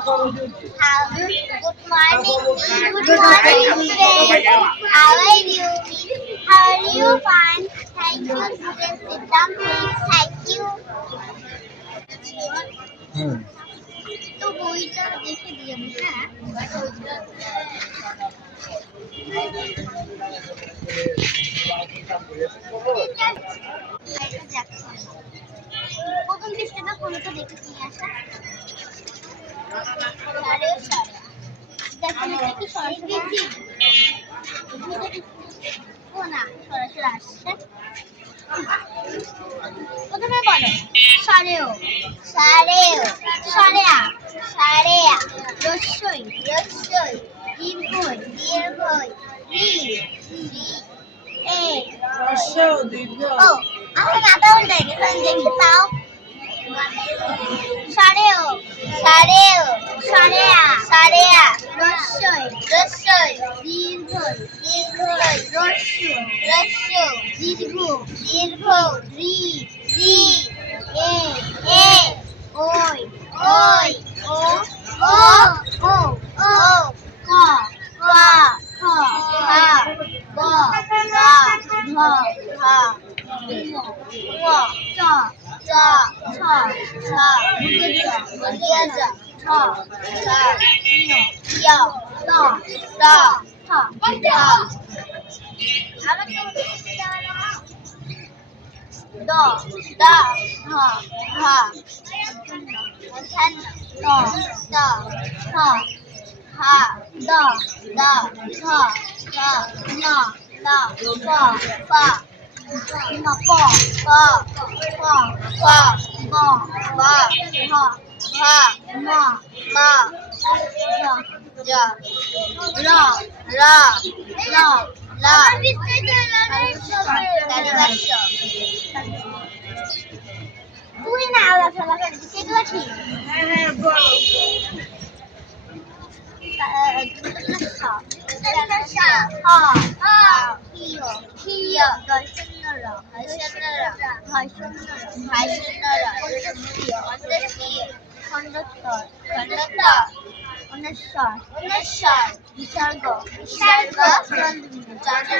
Good morning. Good morning, friends. How are you? How are you? Fine. Thank you, student. Sit down, please. Thank you. তো বইটা দেখে দিন, হ্যাঁ? প্রথম পৃষ্ঠাটা কোনটা দেখে নিয়ে আসা? দেখুন এটা কি সরাসরি ও না সরাসরি আসছে। প্রথমে বলো সারেও সারেও সারেয়া সারেয়া রস্যই রস্যই দীর্ঘই দীর্ঘই রি রি এ রস্য দীর্ঘ ও আমার মাথা উল্টে গেছে দেখি তাও সারেও সারেও সারেয়া সারেয়া রস্যই রস্যই দীর্ঘই দীর্ঘই রস্য রস্য দীর্ঘ দীর্ঘ রি রি এ এ ওই ওই ও ও ও ও ক ক খ খ গ ঘ ঘ ঘ ঙ চ চ ছ ছ বর্গীয় জ ছ ছ ঞ য় ত ত থ থ দ দ ধ ধ মধ্যাহ্ন ত ত থ হা দ দ ধ ধ ন ন প প ন প প প প ব ব ভ ভ ম ম জ জ র র ল ল তুই না আলাদা সেগুলো ঠিক হ্যাঁ বলো বিসর্গ বিসর্গ